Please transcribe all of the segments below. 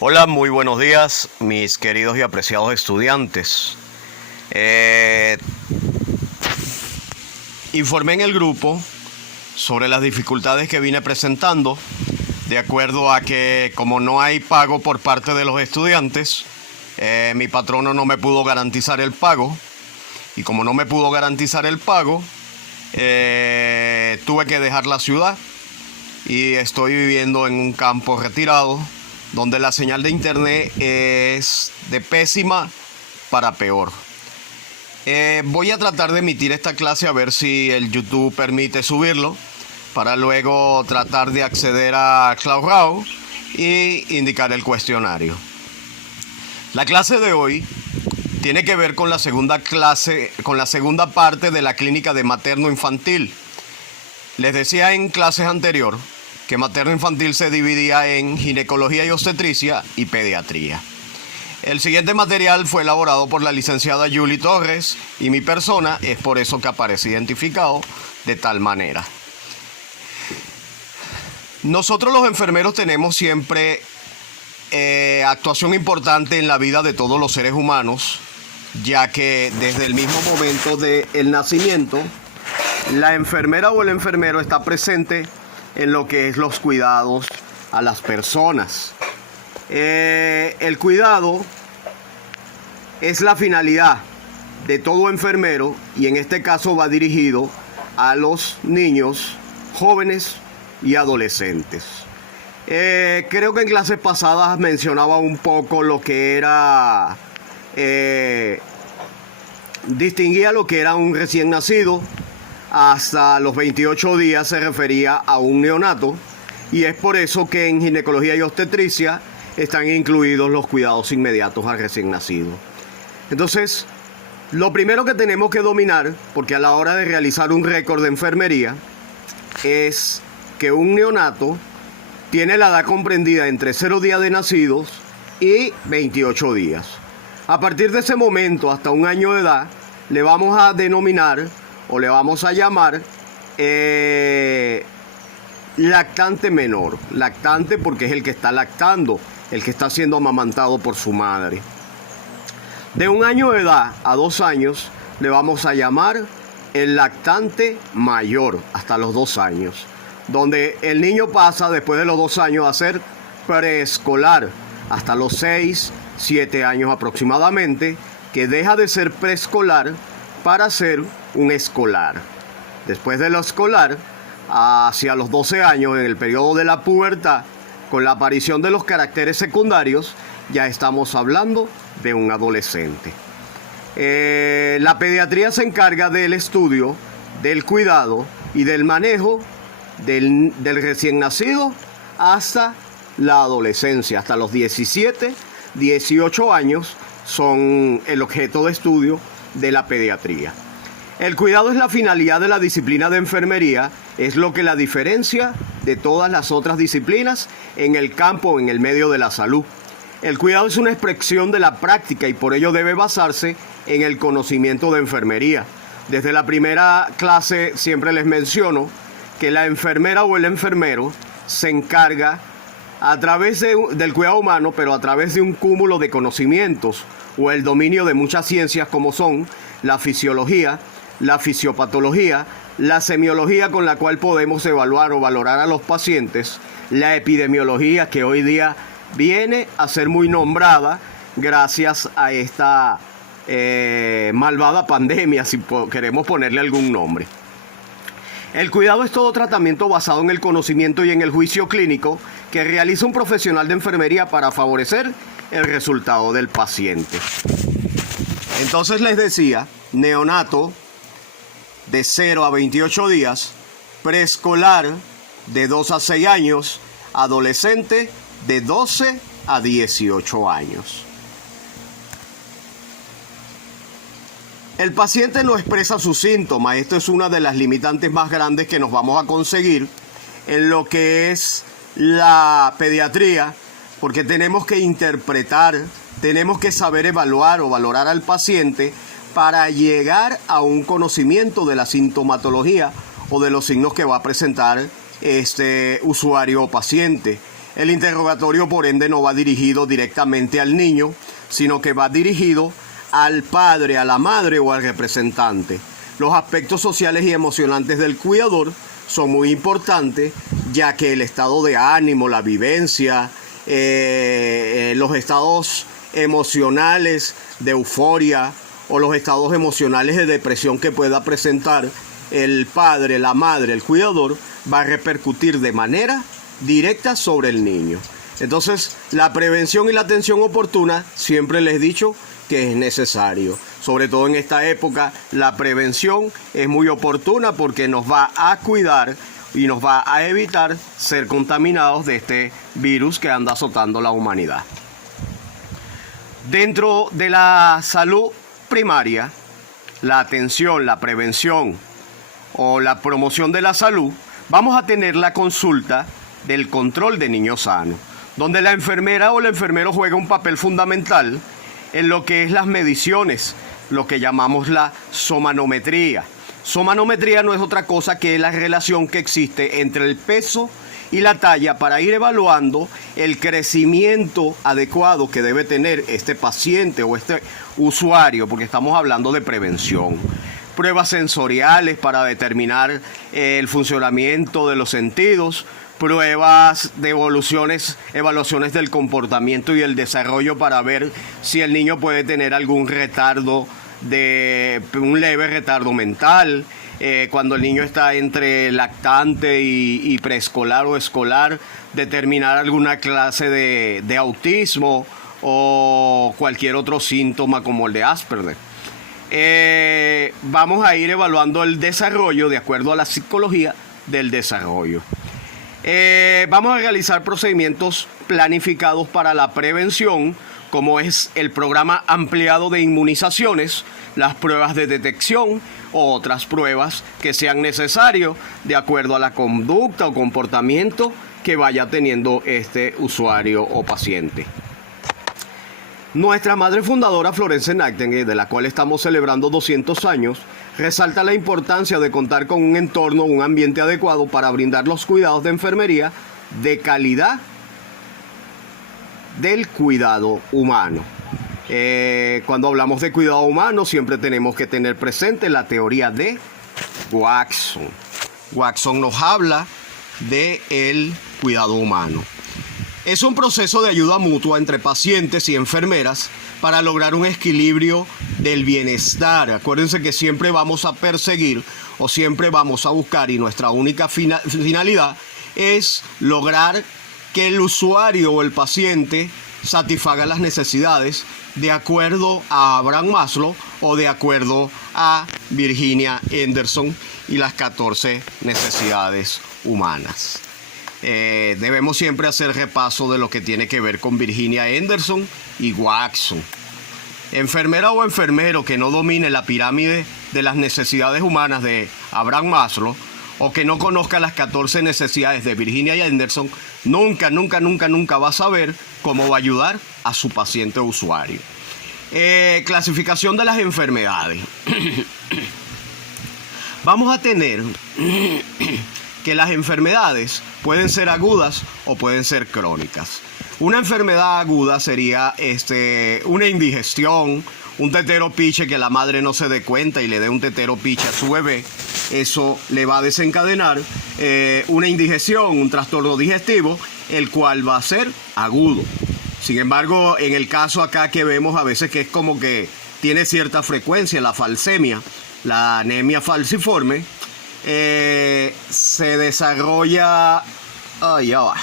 Hola, muy buenos días, mis queridos y apreciados estudiantes. Informé en el grupo sobre las dificultades que vine presentando, de acuerdo a que como no hay pago por parte de los estudiantes, mi patrono no me pudo garantizar el pago, y como no me pudo garantizar el pago, tuve que dejar la ciudad y estoy viviendo en un campo retirado donde la señal de internet es de pésima para peor. Voy a tratar de emitir esta clase a ver si el YouTube permite subirlo, para luego tratar de acceder a CloudRAW y indicar el cuestionario. La clase de hoy tiene que ver con la segunda parte de la clínica de materno-infantil. Les decía en clases anteriores que materno-infantil se dividía en ginecología y obstetricia y pediatría. El siguiente material fue elaborado por la licenciada Julie Torres y mi persona, es por eso que aparece identificado de tal manera. Nosotros los enfermeros tenemos siempre actuación importante en la vida de todos los seres humanos, ya que desde el mismo momento del nacimiento, la enfermera o el enfermero está presente en lo que es los cuidados a las personas. El cuidado es la finalidad de todo enfermero, y en este caso va dirigido a los niños, jóvenes y adolescentes. Creo que en clases pasadas mencionaba un poco lo que era, distinguía lo que era un recién nacido. Hasta los 28 días se refería a un neonato, y es por eso que en ginecología y obstetricia están incluidos los cuidados inmediatos al recién nacido. Entonces, lo primero que tenemos que dominar, porque a la hora de realizar un récord de enfermería, es que un neonato tiene la edad comprendida entre 0 días de nacidos y 28 días. A partir de ese momento, hasta un año de edad, le vamos a denominar o le vamos a llamar lactante menor. Lactante porque es el que está lactando, el que está siendo amamantado por su madre. De un año de edad a 2 años le vamos a llamar el lactante mayor, hasta los 2 años, donde el niño pasa después de los 2 años a ser preescolar, hasta los 6, 7 años aproximadamente, que deja de ser preescolar para ser un escolar. Después de lo escolar, hacia los 12 años, en el periodo de la pubertad, con la aparición de los caracteres secundarios, ya estamos hablando de un adolescente. La pediatría se encarga del estudio, del cuidado y del manejo del recién nacido hasta la adolescencia, hasta los 17, 18 años son el objeto de estudio de la pediatría. El cuidado es la finalidad de la disciplina de enfermería, es lo que la diferencia de todas las otras disciplinas en el campo, en el medio de la salud. El cuidado es una expresión de la práctica y por ello debe basarse en el conocimiento de enfermería. Desde la primera clase siempre les menciono que la enfermera o el enfermero se encarga a través del cuidado humano, pero a través de un cúmulo de conocimientos o el dominio de muchas ciencias como son la fisiología, la fisiopatología, la semiología con la cual podemos evaluar o valorar a los pacientes, la epidemiología que hoy día viene a ser muy nombrada gracias a esta malvada pandemia, si queremos ponerle algún nombre. El cuidado es todo tratamiento basado en el conocimiento y en el juicio clínico que realiza un profesional de enfermería para favorecer el resultado del paciente. Entonces les decía, neonato de 0 a 28 días, preescolar de 2 a 6 años, adolescente de 12 a 18 años. El paciente no expresa sus síntomas. Esto es una de las limitantes más grandes que nos vamos a conseguir en lo que es la pediatría, porque tenemos que interpretar, tenemos que saber evaluar o valorar al paciente para llegar a un conocimiento de la sintomatología o de los signos que va a presentar este usuario o paciente. El interrogatorio, por ende, no va dirigido directamente al niño, sino que va dirigido al padre, a la madre o al representante. Los aspectos sociales y emocionales del cuidador son muy importantes, ya que el estado de ánimo, la vivencia, los estados emocionales de euforia o los estados emocionales de depresión que pueda presentar el padre, la madre, el cuidador, va a repercutir de manera directa sobre el niño. Entonces, la prevención y la atención oportuna, siempre les he dicho que es necesario. Sobre todo en esta época, la prevención es muy oportuna porque nos va a cuidar y nos va a evitar ser contaminados de este virus que anda azotando la humanidad. Dentro de la salud primaria, la atención, la prevención o la promoción de la salud, vamos a tener la consulta del control de niños sanos, donde la enfermera o el enfermero juega un papel fundamental en lo que es las mediciones, lo que llamamos la somanometría. Somanometría no es otra cosa que la relación que existe entre el peso y la talla para ir evaluando el crecimiento adecuado que debe tener este paciente o este usuario, porque estamos hablando de prevención. Pruebas sensoriales para determinar el funcionamiento de los sentidos, pruebas de evaluaciones del comportamiento y el desarrollo para ver si el niño puede tener algún retardo, un leve retardo mental. Cuando el niño está entre lactante y preescolar o escolar, determinar alguna clase de autismo o cualquier otro síntoma como el de Asperger. Vamos a ir evaluando el desarrollo de acuerdo a la psicología del desarrollo. Vamos a realizar procedimientos planificados para la prevención, como es el programa ampliado de inmunizaciones, las pruebas de detección o otras pruebas que sean necesarias de acuerdo a la conducta o comportamiento que vaya teniendo este usuario o paciente. Nuestra madre fundadora, Florence Nightingale, de la cual estamos celebrando 200 años, resalta la importancia de contar con un entorno, un ambiente adecuado para brindar los cuidados de enfermería de calidad del cuidado humano. Cuando hablamos de cuidado humano, siempre tenemos que tener presente la teoría de Watson. Watson nos habla del cuidado humano. Es un proceso de ayuda mutua entre pacientes y enfermeras para lograr un equilibrio del bienestar. Acuérdense que siempre vamos a perseguir o siempre vamos a buscar, y nuestra única finalidad es lograr que el usuario o el paciente satisfaga las necesidades de acuerdo a Abraham Maslow o de acuerdo a Virginia Anderson y las 14 necesidades humanas. Debemos siempre hacer repaso de lo que tiene que ver con Virginia Anderson y Watson. Enfermera o enfermero que no domine la pirámide de las necesidades humanas de Abraham Maslow o que no conozca las 14 necesidades de Virginia y Anderson, nunca va a saber cómo va a ayudar a su paciente o usuario. Clasificación de las enfermedades. Vamos a tener que las enfermedades pueden ser agudas o pueden ser crónicas. Una enfermedad aguda sería una indigestión, un tetero piche que la madre no se dé cuenta y le dé un tetero piche a su bebé. Eso le va a desencadenar una indigestión, un trastorno digestivo, el cual va a ser agudo. Sin embargo, en el caso acá que vemos a veces que es como que tiene cierta frecuencia, la falsemia, la anemia falciforme, se desarrolla... ya va.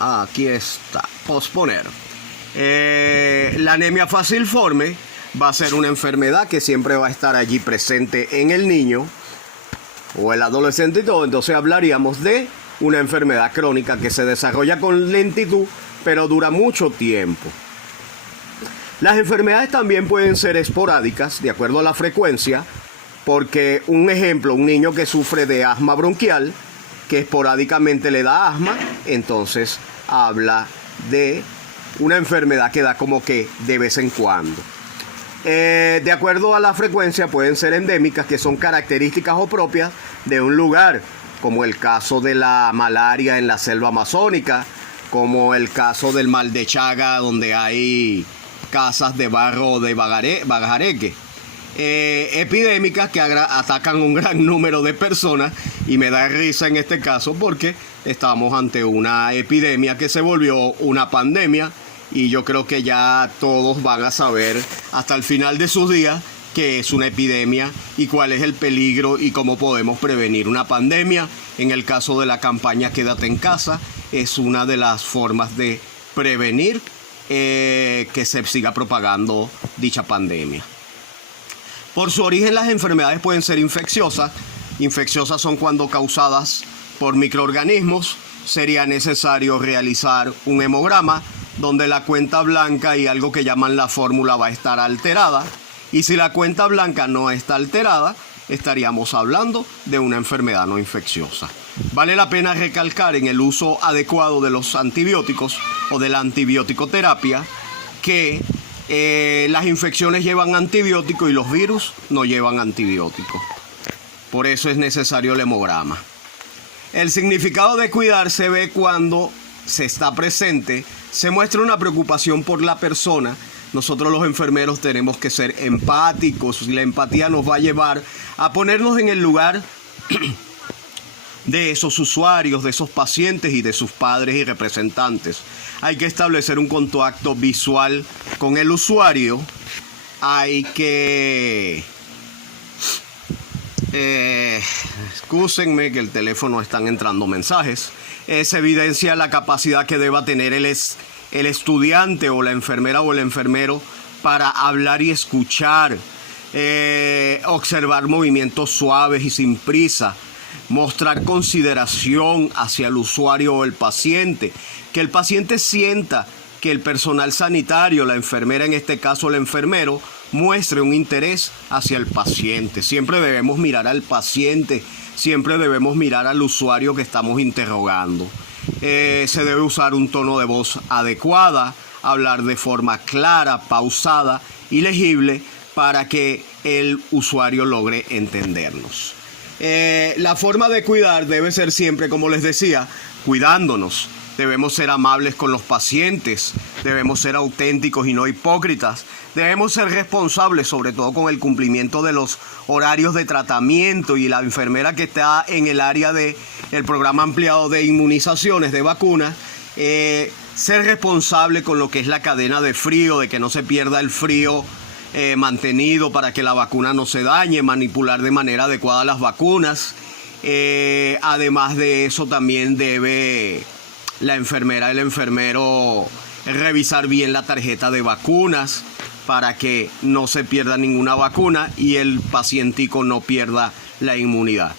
Aquí está. Posponer. La anemia falciforme va a ser una enfermedad que siempre va a estar allí presente en el niño o el adolescente y todo. Entonces hablaríamos de una enfermedad crónica que se desarrolla con lentitud, pero dura mucho tiempo. Las enfermedades también pueden ser esporádicas, de acuerdo a la frecuencia, porque un ejemplo, un niño que sufre de asma bronquial, que esporádicamente le da asma, entonces habla de una enfermedad que da como que de vez en cuando. De acuerdo a la frecuencia pueden ser endémicas, que son características o propias de un lugar. como el caso de la malaria en la selva amazónica, como el caso del mal de Chaga, donde hay casas de barro de Bajareque. Epidémicas que atacan un gran número de personas, y me da risa en este caso porque estamos ante una epidemia que se volvió una pandemia, y yo creo que ya todos van a saber hasta el final de sus días qué es una epidemia y cuál es el peligro y cómo podemos prevenir una pandemia. En el caso de la campaña Quédate en casa, es una de las formas de prevenir que se siga propagando dicha pandemia. Por su origen, las enfermedades pueden ser infecciosas. Infecciosas son cuando causadas por microorganismos. Sería necesario realizar un hemograma donde la cuenta blanca y algo que llaman la fórmula va a estar alterada. Y si la cuenta blanca no está alterada, estaríamos hablando de una enfermedad no infecciosa. Vale la pena recalcar en el uso adecuado de los antibióticos o de la antibiótico-terapia que las infecciones llevan antibiótico y los virus no llevan antibiótico. Por eso es necesario el hemograma. El significado de cuidar se ve cuando se está presente, se muestra una preocupación por la persona. Nosotros los enfermeros tenemos que ser empáticos. La empatía nos va a llevar a ponernos en el lugar de esos usuarios, de esos pacientes y de sus padres y representantes. Hay que establecer un contacto visual con el usuario. Hay que... excúsenme que el teléfono están entrando mensajes. Se evidencia la capacidad que deba tener el estudiante o la enfermera o el enfermero para hablar y escuchar, observar movimientos suaves y sin prisa, mostrar consideración hacia el usuario o el paciente, que el paciente sienta que el personal sanitario, la enfermera, en este caso el enfermero, muestre un interés hacia el paciente. Siempre debemos mirar al paciente, siempre debemos mirar al usuario que estamos interrogando. Se debe usar un tono de voz adecuada, hablar de forma clara, pausada y legible para que el usuario logre entendernos. La forma de cuidar debe ser siempre, como les decía, cuidándonos. Debemos ser amables con los pacientes, debemos ser auténticos y no hipócritas. Debemos ser responsables, sobre todo con el cumplimiento de los horarios de tratamiento, y la enfermera que está en el área del programa ampliado de inmunizaciones, de vacunas, ser responsable con lo que es la cadena de frío, de que no se pierda el frío mantenido para que la vacuna no se dañe, manipular de manera adecuada las vacunas. Además de eso, también debe la enfermera, el enfermero, revisar bien la tarjeta de vacunas para que no se pierda ninguna vacuna y el pacientico no pierda la inmunidad.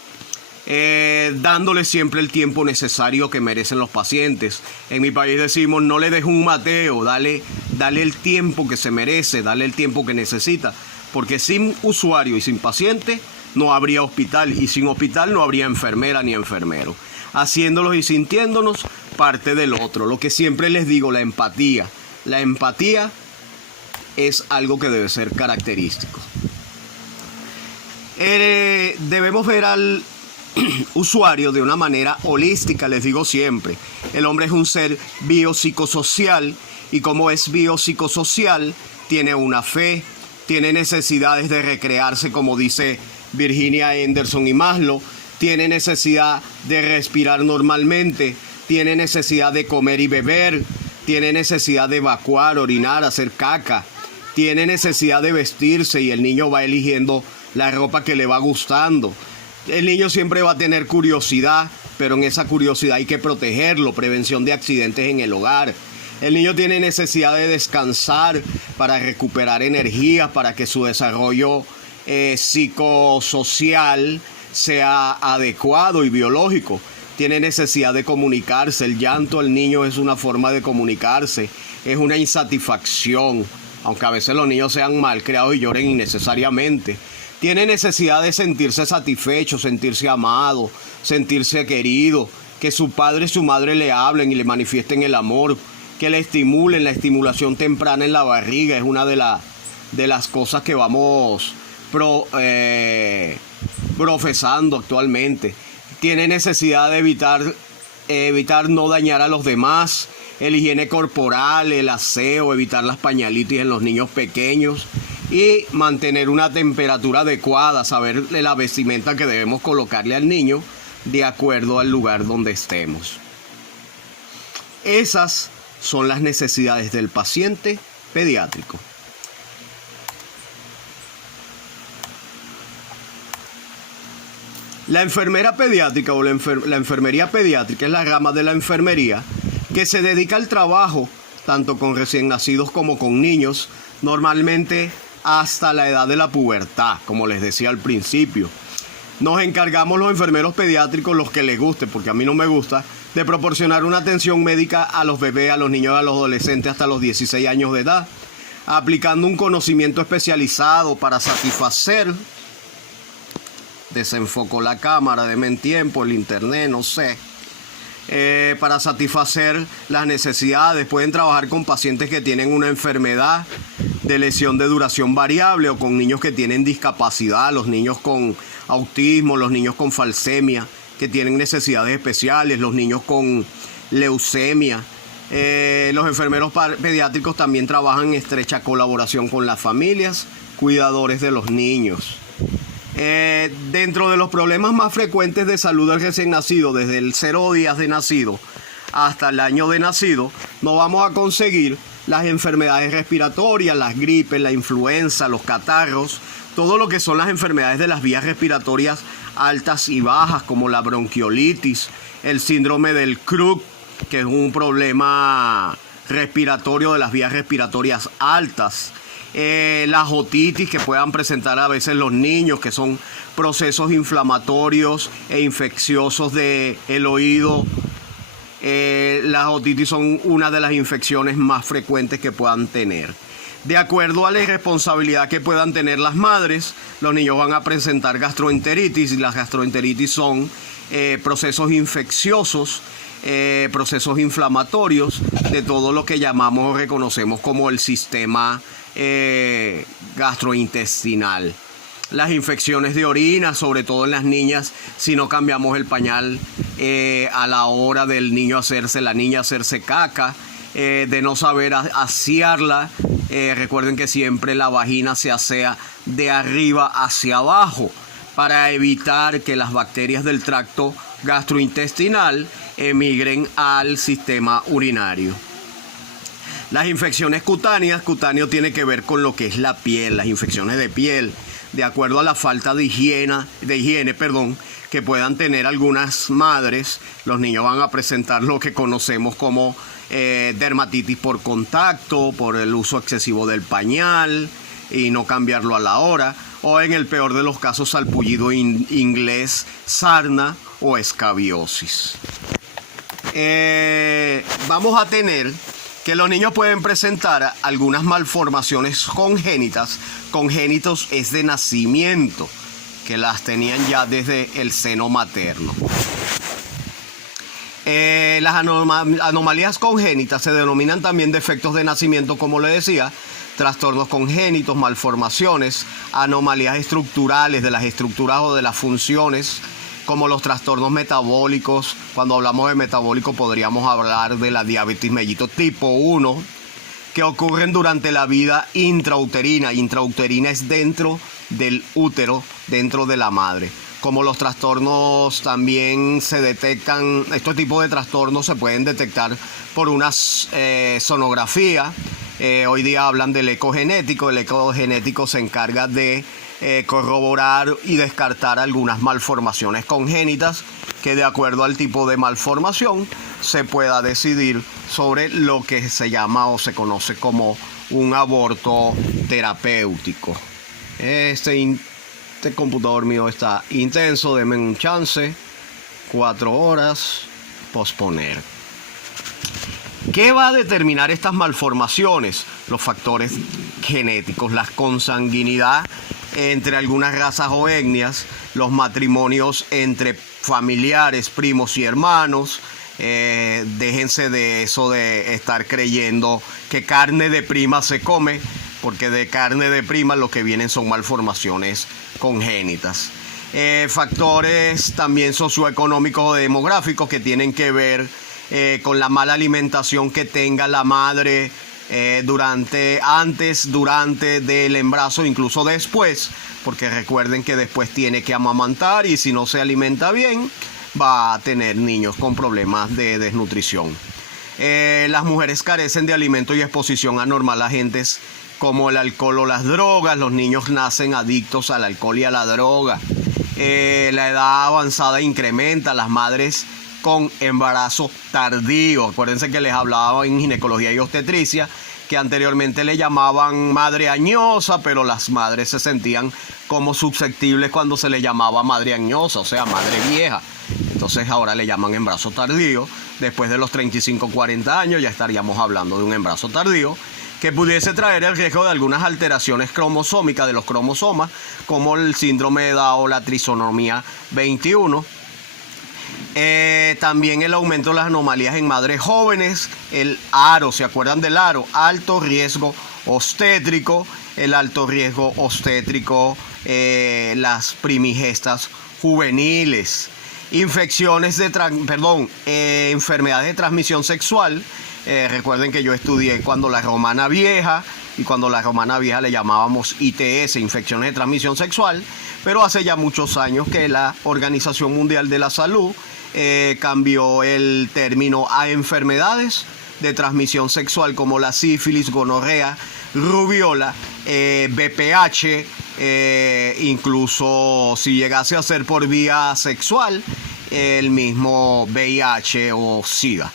Dándole siempre el tiempo necesario que merecen los pacientes. En mi país decimos, no le dejes un mateo, dale el tiempo que se merece, dale el tiempo que necesita, porque sin usuario y sin paciente no habría hospital, y sin hospital no habría enfermera ni enfermero. Haciéndolos y sintiéndonos parte del otro. Lo que siempre les digo, la empatía. La empatía es algo que debe ser característico. Debemos ver al usuario de una manera holística, les digo siempre. El hombre es un ser biopsicosocial, y como es biopsicosocial, tiene una fe, tiene necesidades de recrearse, como dice Virginia Anderson y Maslow, tiene necesidad de respirar normalmente, tiene necesidad de comer y beber, tiene necesidad de evacuar, orinar, hacer caca, tiene necesidad de vestirse, y el niño va eligiendo la ropa que le va gustando. El niño siempre va a tener curiosidad, pero en esa curiosidad hay que protegerlo, prevención de accidentes en el hogar. El niño tiene necesidad de descansar para recuperar energías, para que su desarrollo psicosocial sea adecuado y biológico. Tiene necesidad de comunicarse. El llanto del niño es una forma de comunicarse, es una insatisfacción, aunque a veces los niños sean mal criados y lloren innecesariamente. Tiene necesidad de sentirse satisfecho, sentirse amado, sentirse querido, que su padre y su madre le hablen y le manifiesten el amor, que le estimulen. La estimulación temprana en la barriga es una de las cosas que vamos profesando actualmente. Tiene necesidad de evitar no dañar a los demás, el higiene corporal, el aseo, evitar las pañalitis en los niños pequeños y mantener una temperatura adecuada, saber la vestimenta que debemos colocarle al niño de acuerdo al lugar donde estemos. Esas son las necesidades del paciente pediátrico. La enfermera pediátrica o la enfermería pediátrica es la rama de la enfermería que se dedica al trabajo tanto con recién nacidos como con niños, normalmente hasta la edad de la pubertad, como les decía al principio. Nos encargamos los enfermeros pediátricos, los que les guste, porque a mí no me gusta, de proporcionar una atención médica a los bebés, a los niños y a los adolescentes hasta los 16 años de edad, aplicando un conocimiento especializado para satisfacer. Desenfocó la cámara, deme en tiempo, el internet, no sé. Para satisfacer las necesidades. Pueden trabajar con pacientes que tienen una enfermedad de lesión de duración variable o con niños que tienen discapacidad, los niños con autismo, los niños con falsemia, que tienen necesidades especiales, los niños con leucemia. Los enfermeros pediátricos también trabajan en estrecha colaboración con las familias, cuidadores de los niños. Dentro de los problemas más frecuentes de salud del recién nacido, desde el 0 días de nacido hasta el año de nacido, no vamos a conseguir las enfermedades respiratorias, las gripes, la influenza, los catarros, todo lo que son las enfermedades de las vías respiratorias altas y bajas, como la bronquiolitis, el síndrome del Crohn, que es un problema respiratorio de las vías respiratorias altas, las otitis que puedan presentar a veces los niños, que son procesos inflamatorios e infecciosos del oído. Las otitis son una de las infecciones más frecuentes que puedan tener. De acuerdo a la irresponsabilidad que puedan tener las madres, los niños van a presentar gastroenteritis, y las gastroenteritis son procesos infecciosos, procesos inflamatorios de todo lo que llamamos o reconocemos como el sistema gastrointestinal. Las infecciones de orina, sobre todo en las niñas, si no cambiamos el pañal a la hora del niño hacerse, la niña hacerse caca, de no saber asearla. Recuerden que siempre la vagina se asea de arriba hacia abajo para evitar que las bacterias del tracto gastrointestinal emigren al sistema urinario. Las infecciones cutáneas, cutáneo tiene que ver con lo que es la piel, las infecciones de piel, de acuerdo a la falta de higiene, que puedan tener algunas madres. Los niños van a presentar lo que conocemos como dermatitis por contacto, por el uso excesivo del pañal y no cambiarlo a la hora, o en el peor de los casos salpullido inglés, sarna o escabiosis. Vamos a tener que los niños pueden presentar algunas malformaciones congénitas. Congénitos es de nacimiento, que las tenían ya desde el seno materno. Las anomalías congénitas se denominan también defectos de nacimiento, como le decía, trastornos congénitos, malformaciones, anomalías estructurales de las estructuras o de las funciones, como los trastornos metabólicos. Cuando hablamos de metabólico podríamos hablar de la diabetes mellitus tipo 1, que ocurren durante la vida intrauterina. Intrauterina es dentro del útero, dentro de la madre. Como los trastornos también se detectan, estos tipos de trastornos se pueden detectar por una sonografía. Hoy día hablan del ecogenético. El ecogenético se encarga de corroborar y descartar algunas malformaciones congénitas, que de acuerdo al tipo de malformación se pueda decidir sobre lo que se llama o se conoce como un aborto terapéutico. Este computador mío está intenso, denme un chance. 4 horas, posponer. ¿Qué va a determinar estas malformaciones? Los factores genéticos, la consanguinidad entre algunas razas o etnias, los matrimonios entre familiares, primos y hermanos. Déjense de eso de estar creyendo que carne de prima se come, porque de carne de prima lo que vienen son malformaciones congénitas. Factores también socioeconómicos o demográficos que tienen que ver con la mala alimentación que tenga la madre antes, durante del embarazo, incluso después, porque recuerden que después tiene que amamantar y si no se alimenta bien va a tener niños con problemas de desnutrición. Las mujeres carecen de alimento y exposición anormal a agentes como el alcohol o las drogas. Los niños nacen adictos al alcohol y a la droga. La edad avanzada incrementa. Las madres con embarazo tardío. Acuérdense que les hablaba en ginecología y obstetricia que anteriormente le llamaban madre añosa, pero las madres se sentían como susceptibles cuando se le llamaba madre añosa, o sea, madre vieja. Entonces ahora le llaman embarazo tardío. Después de los 35-40 años ya estaríamos hablando de un embarazo tardío que pudiese traer el riesgo de algunas alteraciones cromosómicas de los cromosomas, como el síndrome de Down o la trisonomía 21. También el aumento de las anomalías en madres jóvenes, el ARO, ¿se acuerdan del ARO? Alto riesgo obstétrico, el alto riesgo obstétrico, las primigestas juveniles, enfermedades de transmisión sexual. Recuerden que yo estudié cuando la romana vieja, y cuando la romana vieja le llamábamos ITS, infecciones de transmisión sexual, pero hace ya muchos años que la Organización Mundial de la Salud cambió el término a enfermedades de transmisión sexual como la sífilis, gonorrea, rubiola, VPH, incluso si llegase a ser por vía sexual, el mismo VIH o SIDA.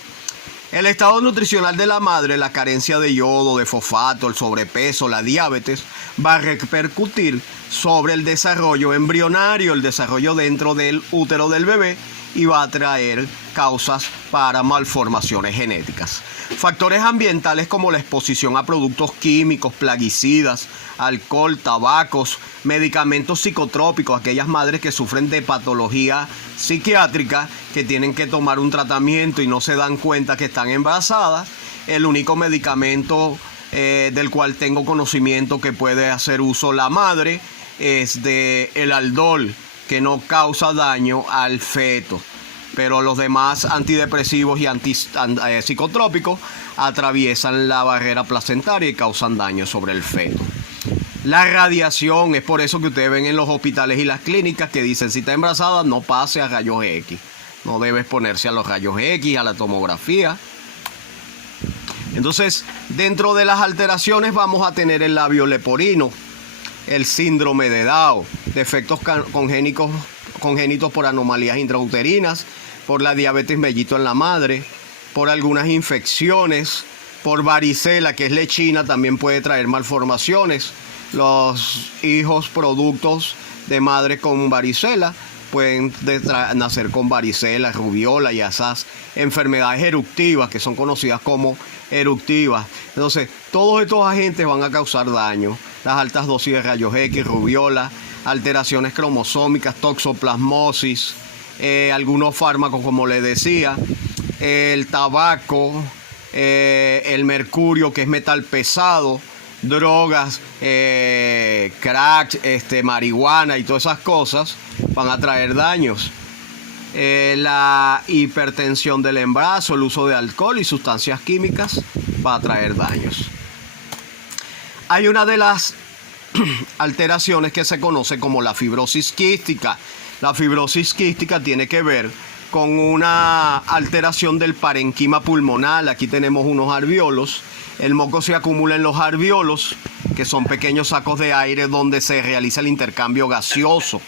El estado nutricional de la madre, la carencia de yodo, de fosfato, el sobrepeso, la diabetes, va a repercutir sobre el desarrollo embrionario, el desarrollo dentro del útero del bebé, y va a traer causas para malformaciones genéticas. Factores ambientales como la exposición a productos químicos, plaguicidas, alcohol, tabacos, medicamentos psicotrópicos, aquellas madres que sufren de patología psiquiátrica, que tienen que tomar un tratamiento y no se dan cuenta que están embarazadas. El único medicamento del cual tengo conocimiento que puede hacer uso la madre es el Aldol, que no causa daño al feto, pero los demás antidepresivos y psicotrópicos atraviesan la barrera placentaria y causan daño sobre el feto. La radiación, es por eso que ustedes ven en los hospitales y las clínicas que dicen: si está embarazada no pase a rayos X, no debe exponerse a los rayos X, a la tomografía. Entonces, dentro de las alteraciones vamos a tener el labio leporino, el síndrome de Down, defectos congénitos por anomalías intrauterinas, por la diabetes mellitus en la madre, por algunas infecciones, por varicela, que es lechina, también puede traer malformaciones. Los hijos productos de madre con varicela pueden nacer con varicela, rubiola y esas enfermedades eruptivas que son conocidas como eruptivas. Entonces, todos estos agentes van a causar daño. Las altas dosis de rayos X, rubiola, alteraciones cromosómicas, toxoplasmosis, algunos fármacos, como les decía, el tabaco, el mercurio, que es metal pesado, drogas, crack, marihuana y todas esas cosas van a traer daños. La hipertensión del embarazo, el uso de alcohol y sustancias químicas va a traer daños. Hay una de las alteraciones que se conoce como la fibrosis quística. La fibrosis quística tiene que ver con una alteración del parenquima pulmonar. Aquí tenemos unos alvéolos. El moco se acumula en los alvéolos, que son pequeños sacos de aire donde se realiza el intercambio gaseoso.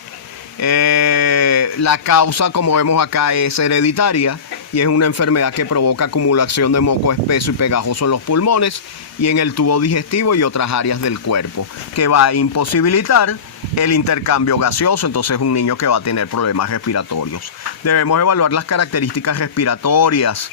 La causa, como vemos acá, es hereditaria y es una enfermedad que provoca acumulación de moco espeso y pegajoso en los pulmones y en el tubo digestivo y otras áreas del cuerpo, que va a imposibilitar el intercambio gaseoso. Entonces, un niño que va a tener problemas respiratorios. Debemos evaluar las características respiratorias.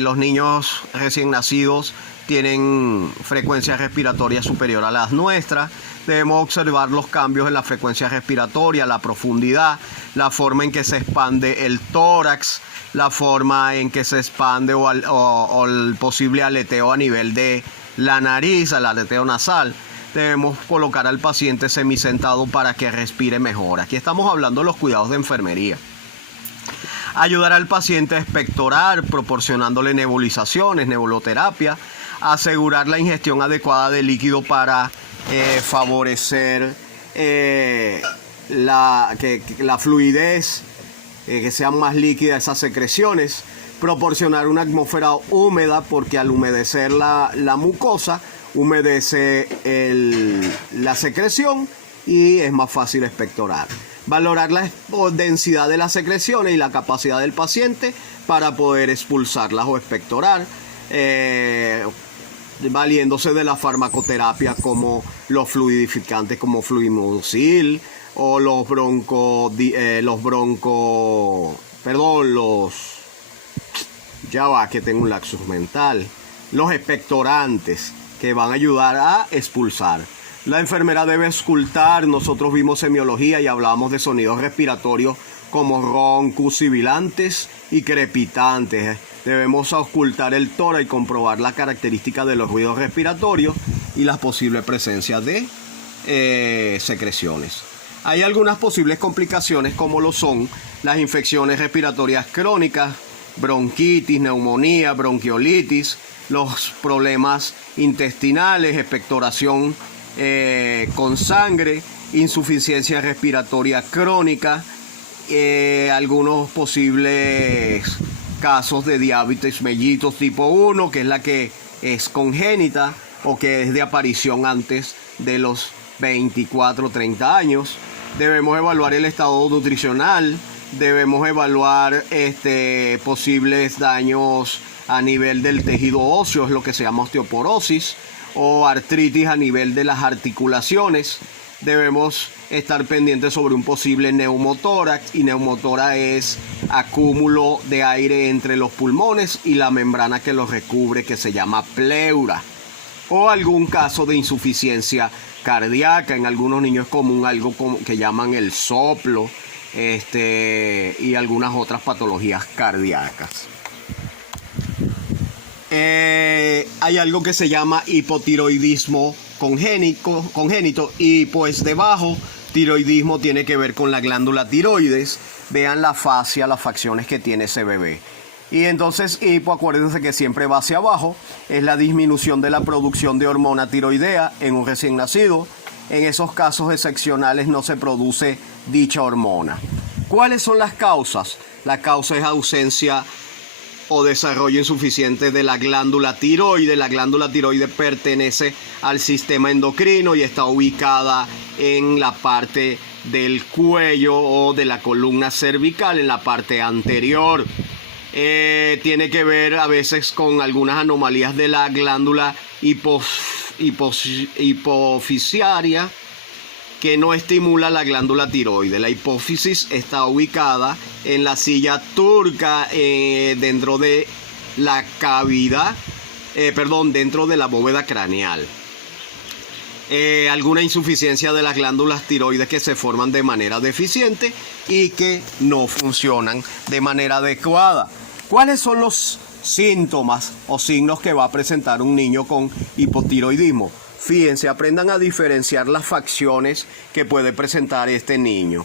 Los niños recién nacidos tienen frecuencia respiratoria superior a las nuestras. Debemos observar los cambios en la frecuencia respiratoria, la profundidad, la forma en que se expande el tórax, la forma en que se expande o el posible aleteo a nivel de la nariz, el aleteo nasal. debemos colocar al paciente semisentado para que respire mejor. Aquí estamos hablando de los cuidados de enfermería. Ayudar al paciente a expectorar, proporcionándole nebulizaciones, nebuloterapia. Asegurar la ingestión adecuada de líquido para favorecer la fluidez, que sean más líquidas esas secreciones. Proporcionar una atmósfera húmeda, porque al humedecer la mucosa, humedece la secreción y es más fácil expectorar. Valorar la densidad de las secreciones y la capacidad del paciente para poder expulsarlas o expectorar, valiéndose de la farmacoterapia como los fluidificantes como fluimucil o los expectorantes que van a ayudar a expulsar. La enfermera debe auscultar. Nosotros vimos semiología y hablábamos de sonidos respiratorios como roncos, sibilantes y crepitantes. Debemos auscultar el tórax y comprobar la característica de los ruidos respiratorios y la posible presencia de secreciones. Hay algunas posibles complicaciones, como lo son las infecciones respiratorias crónicas, bronquitis, neumonía, bronquiolitis, los problemas intestinales, expectoración con sangre, insuficiencia respiratoria crónica, algunos posibles casos de diabetes mellitus tipo 1, que es la que es congénita o que es de aparición antes de los 24 o 30 años. Debemos evaluar el estado nutricional, debemos evaluar posibles daños a nivel del tejido óseo, es lo que se llama osteoporosis, o artritis a nivel de las articulaciones. Debemos estar pendientes sobre un posible neumotórax, y neumotórax es acúmulo de aire entre los pulmones y la membrana que los recubre, que se llama pleura, o algún caso de insuficiencia cardíaca. En algunos niños es común algo que llaman el soplo, y algunas otras patologías cardíacas. Hay algo que se llama hipotiroidismo congénito, y pues debajo tiroidismo tiene que ver con la glándula tiroides. Vean la fascia, las facciones que tiene ese bebé. Y entonces acuérdense que siempre va hacia abajo, es la disminución de la producción de hormona tiroidea en un recién nacido. En esos casos excepcionales no se produce dicha hormona. ¿Cuáles son las causas? La causa es ausencia o desarrollo insuficiente de la glándula tiroide. La glándula tiroide pertenece al sistema endocrino y está ubicada en la parte del cuello o de la columna cervical, en la parte anterior. Tiene que ver a veces con algunas anomalías de la glándula hipofisiaria, que no estimula la glándula tiroide. La hipófisis está ubicada en la silla turca, dentro de la cavidad, dentro de la bóveda craneal. Alguna insuficiencia de las glándulas tiroides que se forman de manera deficiente y que no funcionan de manera adecuada. ¿Cuáles son los síntomas o signos que va a presentar un niño con hipotiroidismo? Fíjense, aprendan a diferenciar las facciones que puede presentar este niño.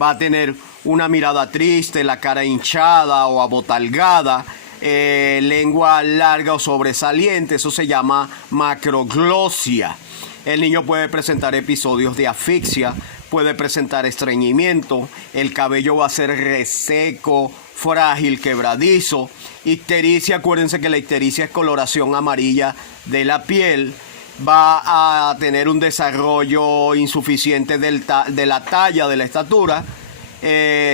Va a tener una mirada triste, la cara hinchada o abotalgada, lengua larga o sobresaliente, eso se llama macroglosia. El niño puede presentar episodios de asfixia, puede presentar estreñimiento, el cabello va a ser reseco, frágil, quebradizo. Ictericia, acuérdense que la ictericia es coloración amarilla de la piel. Va a tener un desarrollo insuficiente de la talla, de la estatura,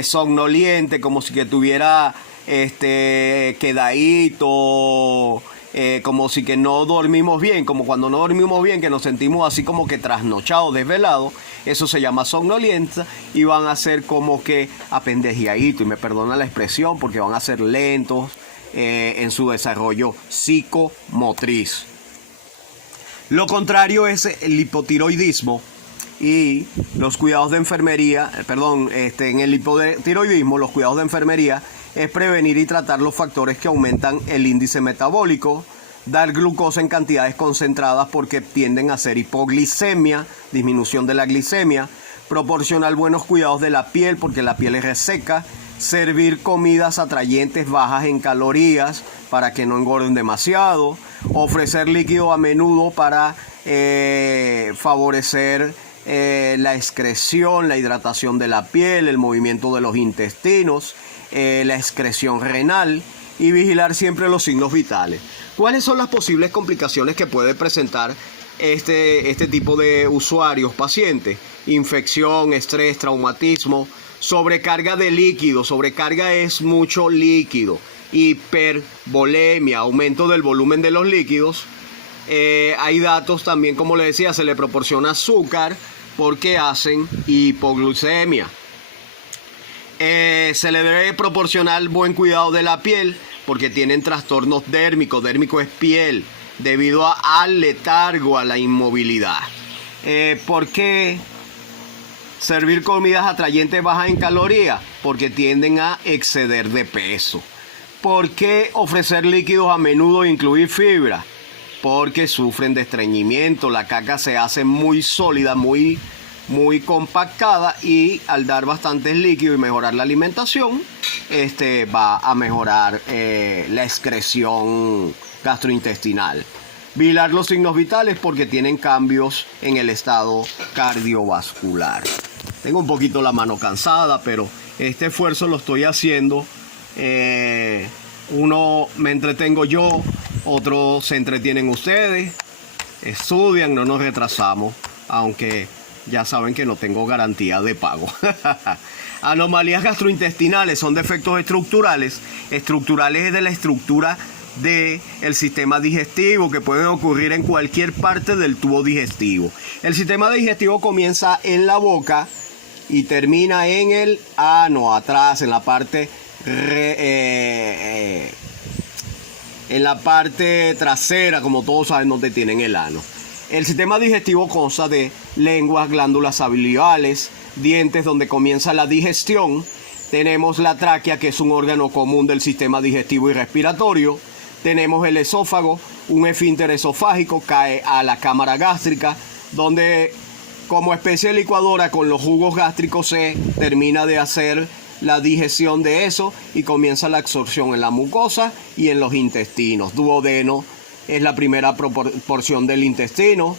somnoliente, como si que tuviera quedadito, como si que no dormimos bien, como cuando no dormimos bien, que nos sentimos así como que trasnochados, desvelados. Eso se llama somnolienta, y van a ser como que apendejiaditos, y me perdona la expresión porque van a ser lentos en su desarrollo psicomotriz. Lo contrario es el hipotiroidismo, y los cuidados de enfermería, en el hipotiroidismo los cuidados de enfermería es prevenir y tratar los factores que aumentan el índice metabólico, dar glucosa en cantidades concentradas porque tienden a hacer hipoglicemia, disminución de la glicemia, proporcionar buenos cuidados de la piel porque la piel es reseca, servir comidas atrayentes bajas en calorías para que no engorden demasiado, ofrecer líquido a menudo para favorecer la excreción, la hidratación de la piel, el movimiento de los intestinos, la excreción renal y vigilar siempre los signos vitales. ¿Cuáles son las posibles complicaciones que puede presentar este tipo de usuarios, pacientes? Infección, estrés, traumatismo, sobrecarga de líquido. Sobrecarga es mucho líquido. Hipervolemia, aumento del volumen de los líquidos. Hay datos también, como les decía, se le proporciona azúcar porque hacen hipoglucemia. Se le debe proporcionar buen cuidado de la piel porque tienen trastornos dérmicos. Dérmico es piel, debido al letargo, a la inmovilidad. ¿Por qué servir comidas atrayentes bajas en calorías? Porque tienden a exceder de peso. ¿Por qué ofrecer líquidos a menudo e incluir fibra? Porque sufren de estreñimiento. La caca se hace muy sólida, muy compactada, y al dar bastantes líquidos y mejorar la alimentación, va a mejorar la excreción gastrointestinal. Vigilar los signos vitales porque tienen cambios en el estado cardiovascular. Tengo un poquito la mano cansada, pero este esfuerzo lo estoy haciendo. Uno me entretengo yo, otros se entretienen ustedes, estudian, no nos retrasamos, aunque ya saben que no tengo garantía de pago. Anomalías gastrointestinales son defectos estructurales. Estructurales es de la estructura del sistema digestivo que pueden ocurrir en cualquier parte del tubo digestivo. El sistema digestivo comienza en la boca y termina en el ano, atrás, en la parte trasera, como todos saben dónde tienen el ano. El sistema digestivo consta de lenguas, glándulas salivales, dientes donde comienza la digestión. Tenemos la tráquea, que es un órgano común del sistema digestivo y respiratorio. Tenemos el esófago, un esfínter esofágico, cae a la cámara gástrica, donde como especie de licuadora con los jugos gástricos se termina de hacer la digestión de eso y comienza la absorción en la mucosa y en los intestinos. Duodeno es la primera porción del intestino,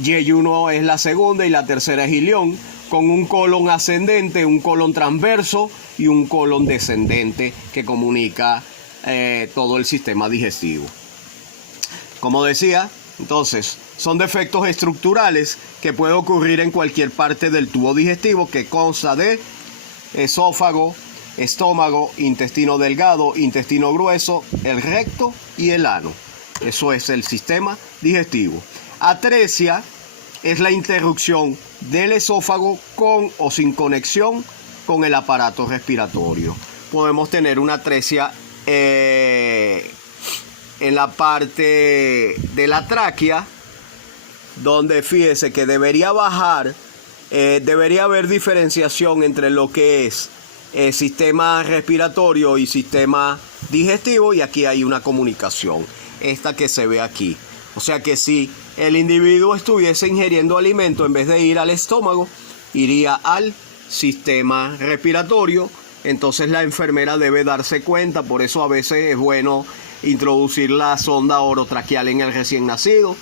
yeyuno es la segunda y la tercera es ilión, con un colon ascendente, un colon transverso y un colon descendente que comunica todo el sistema digestivo. Como decía, entonces, son defectos estructurales que pueden ocurrir en cualquier parte del tubo digestivo, que consta de esófago, estómago, intestino delgado, intestino grueso, el recto y el ano. Eso es el sistema digestivo. Atresia es la interrupción del esófago con o sin conexión con el aparato respiratorio. Podemos tener una atresia en la parte de la tráquea, donde fíjese que debería bajar, debería haber diferenciación entre lo que es sistema respiratorio y sistema digestivo, y aquí hay una comunicación, esta que se ve aquí. O sea que si el individuo estuviese ingiriendo alimento, en vez de ir al estómago, iría al sistema respiratorio. Entonces la enfermera debe darse cuenta. Por eso a veces es bueno introducir la sonda orotraqueal en el recién nacido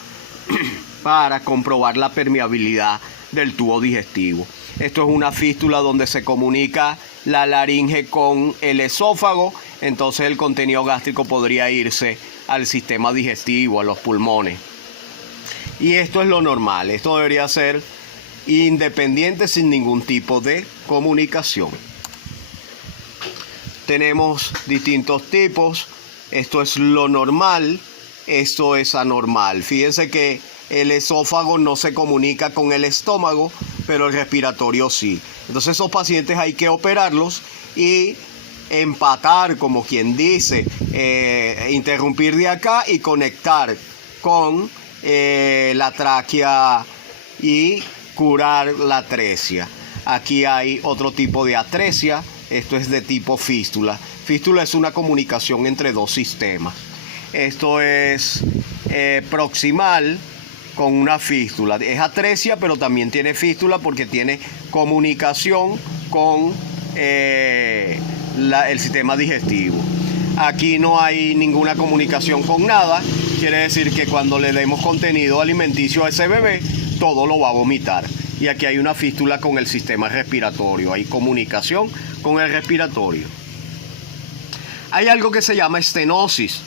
para comprobar la permeabilidad del tubo digestivo. Esto es una fístula donde se comunica la laringe con el esófago. Entonces el contenido gástrico podría irse al sistema digestivo, a los pulmones. Y esto es lo normal. Esto debería ser independiente, sin ningún tipo de comunicación. Tenemos distintos tipos. Esto es lo normal, esto es anormal. Fíjense que el esófago no se comunica con el estómago, pero el respiratorio sí. Entonces esos pacientes hay que operarlos y empatar, como quien dice, interrumpir de acá y conectar con la tráquea y curar la atresia. Aquí hay otro tipo de atresia. Esto es de tipo fístula. Fístula es una comunicación entre dos sistemas. Esto es proximal con una fístula. Es atresia, pero también tiene fístula porque tiene comunicación con el sistema digestivo. Aquí no hay ninguna comunicación con nada. Quiere decir que cuando le demos contenido alimenticio a ese bebé, todo lo va a vomitar. Y aquí hay una fístula con el sistema respiratorio. Hay comunicación con el respiratorio. Hay algo que se llama estenosis.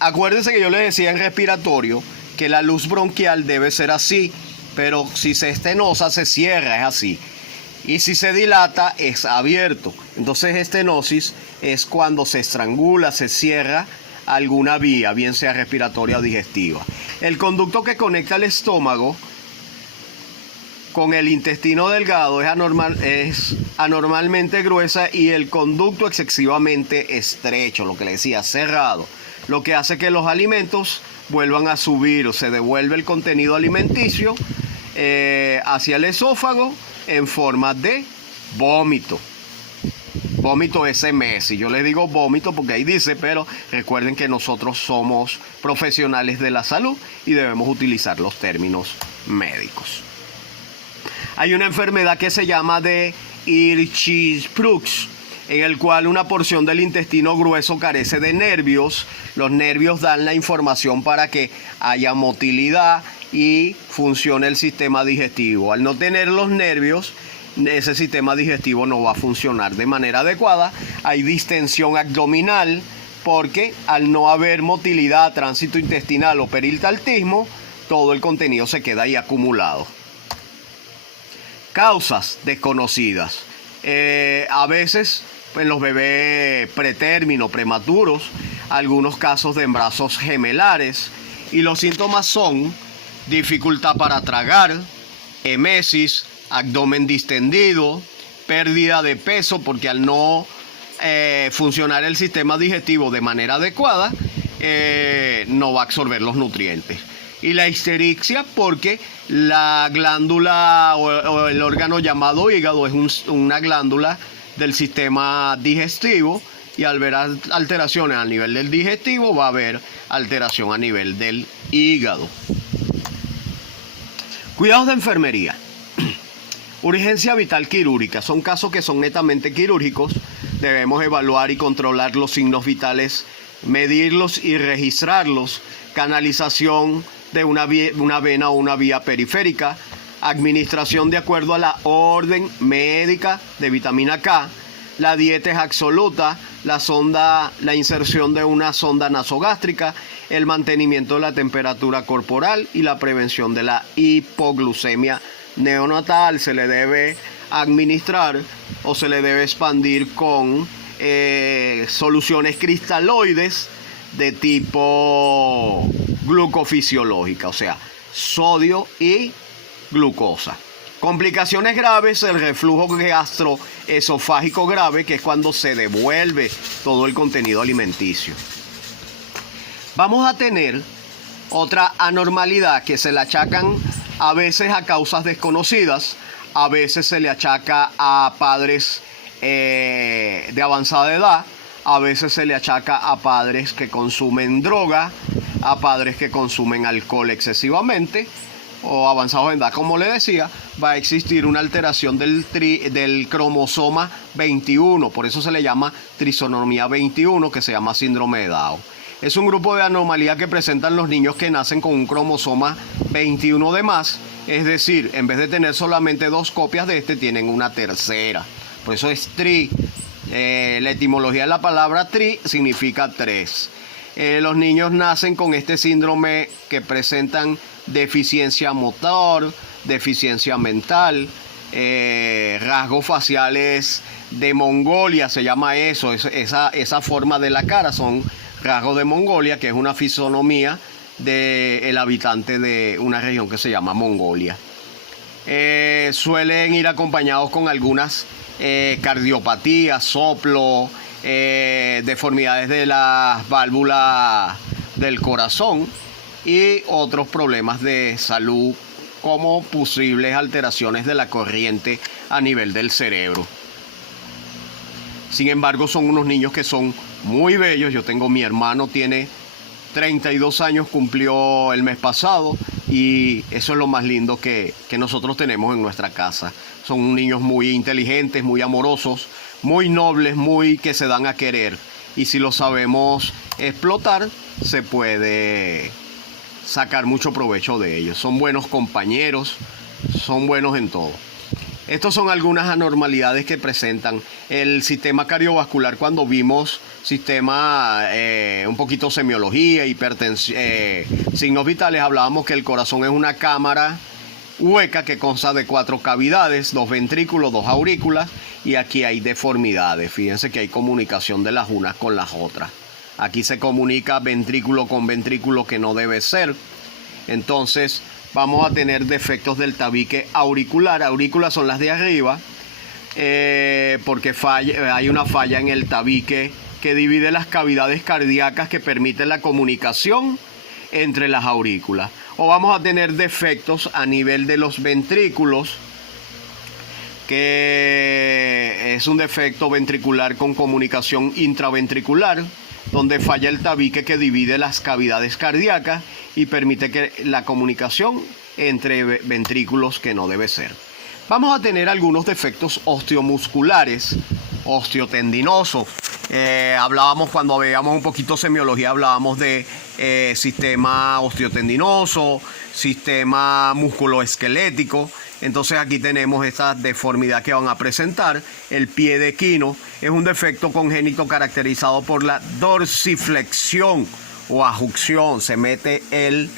Acuérdense que yo les decía en respiratorio que la luz bronquial debe ser así, pero si se estenosa se cierra, es así. Y si se dilata es abierto. Entonces estenosis es cuando se estrangula, se cierra alguna vía, bien sea respiratoria o digestiva. El conducto que conecta el estómago con el intestino delgado es anormalmente gruesa y el conducto excesivamente estrecho, lo que le decía, cerrado, lo que hace que los alimentos vuelvan a subir o se devuelve el contenido alimenticio hacia el esófago en forma de vómito. Vómito SMS. Yo les digo vómito porque ahí dice, pero recuerden que nosotros somos profesionales de la salud y debemos utilizar los términos médicos. Hay una enfermedad que se llama de Hirschsprung, en el cual una porción del intestino grueso carece de nervios. Los nervios dan la información para que haya motilidad y funcione el sistema digestivo. Al no tener los nervios, ese sistema digestivo no va a funcionar de manera adecuada. Hay distensión abdominal porque al no haber motilidad, tránsito intestinal o peristaltismo, todo el contenido se queda ahí acumulado. Causas desconocidas. A veces en los bebés pretérmino, prematuros, algunos casos de embarazos gemelares, y los síntomas son dificultad para tragar, emesis, abdomen distendido, pérdida de peso porque al no funcionar el sistema digestivo de manera adecuada, no va a absorber los nutrientes. Y la histerixia porque la glándula o el órgano llamado hígado es una glándula del sistema digestivo, y al ver alteraciones a nivel del digestivo va a haber alteración a nivel del hígado. Cuidados de enfermería. Urgencia vital quirúrgica. Son casos que son netamente quirúrgicos. Debemos evaluar y controlar los signos vitales, medirlos y registrarlos. Canalización de una vena o una vía periférica. Administración de acuerdo a la orden médica de vitamina K. La dieta es absoluta. La inserción de una sonda nasogástrica. El mantenimiento de la temperatura corporal y la prevención de la hipoglucemia neonatal. Se le debe administrar o se le debe expandir con soluciones cristaloides de tipo glucofisiológica, o sea, sodio y glucosa. Complicaciones graves, el reflujo gastroesofágico grave, que es cuando se devuelve todo el contenido alimenticio. Vamos a tener otra anormalidad que se le achacan a veces a causas desconocidas, a veces se le achaca a padres de avanzada edad, a veces se le achaca a padres que consumen droga, a padres que consumen alcohol excesivamente o avanzados en edad. Como le decía, va a existir una alteración del cromosoma 21, por eso se le llama trisonomía 21, que se llama síndrome de Down. Es un grupo de anomalías que presentan los niños que nacen con un cromosoma 21 de más, es decir, en vez de tener solamente 2 copias de este, tienen una tercera. Por eso es tri. La etimología de la palabra tri significa 3. Los niños nacen con este síndrome que presentan deficiencia motor, deficiencia mental, rasgos faciales de Mongolia, se llama eso, esa forma de la cara son rasgos de Mongolia, que es una fisonomía del habitante de una región que se llama Mongolia. Suelen ir acompañados con algunas cardiopatías, soplo, deformidades de las válvulas del corazón y otros problemas de salud como posibles alteraciones de la corriente a nivel del cerebro. Sin embargo, son unos niños que son muy bellos. Yo tengo mi hermano, tiene 32 años, cumplió el mes pasado, y eso es lo más lindo que nosotros tenemos en nuestra casa. Son niños muy inteligentes, muy amorosos, muy nobles, muy que se dan a querer, y si lo sabemos explotar, se puede sacar mucho provecho de ellos. Son buenos compañeros, son buenos en todo. Estas son algunas anormalidades que presentan el sistema cardiovascular. Cuando vimos sistema, un poquito semiología, hipertensión, signos vitales, hablábamos que el corazón es una cámara hueca que consta de 4 cavidades, 2 ventrículos, 2 aurículas, y aquí hay deformidades. Fíjense que hay comunicación de las unas con las otras. Aquí se comunica ventrículo con ventrículo, que no debe ser. Entonces vamos a tener defectos del tabique auricular. Aurículas son las de arriba, porque hay una falla en el tabique que divide las cavidades cardíacas que permiten la comunicación entre las aurículas. O vamos a tener defectos a nivel de los ventrículos, que es un defecto ventricular con comunicación intraventricular, donde falla el tabique que divide las cavidades cardíacas y permite que la comunicación entre ventrículos, que no debe ser. Vamos a tener algunos defectos osteomusculares, osteotendinosos. Hablábamos, cuando veíamos un poquito semiología, hablábamos de sistema osteotendinoso, sistema musculoesquelético. Entonces aquí tenemos esta deformidad que van a presentar. El pie de equino es un defecto congénito caracterizado por la dorsiflexión o ajucción. Se mete el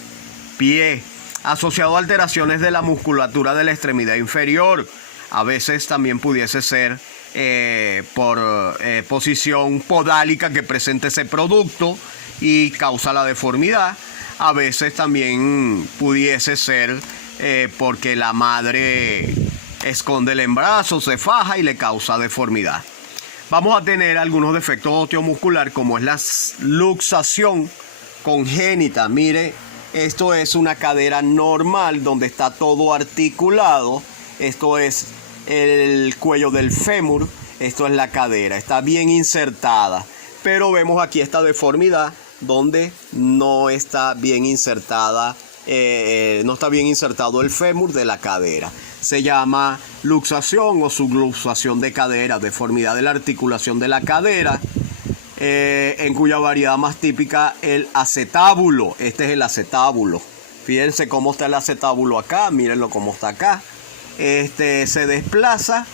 pie, asociado a alteraciones de la musculatura de la extremidad inferior. A veces también pudiese ser por posición podálica que presente ese producto y causa la deformidad. A veces también pudiese ser porque la madre esconde el embarazo, se faja y le causa deformidad. Vamos a tener algunos defectos osteomuscular, como es la luxación congénita. Mire, esto es una cadera normal donde está todo articulado. Esto es el cuello del fémur, esto es la cadera, está bien insertada, pero vemos aquí esta deformidad donde no está bien insertada, no está bien insertado el fémur de la cadera. Se llama luxación o subluxación de cadera, deformidad de la articulación de la cadera, en cuya variedad más típica el acetábulo. Este es el acetábulo. Fíjense cómo está el acetábulo acá, mírenlo cómo está acá. Se desplaza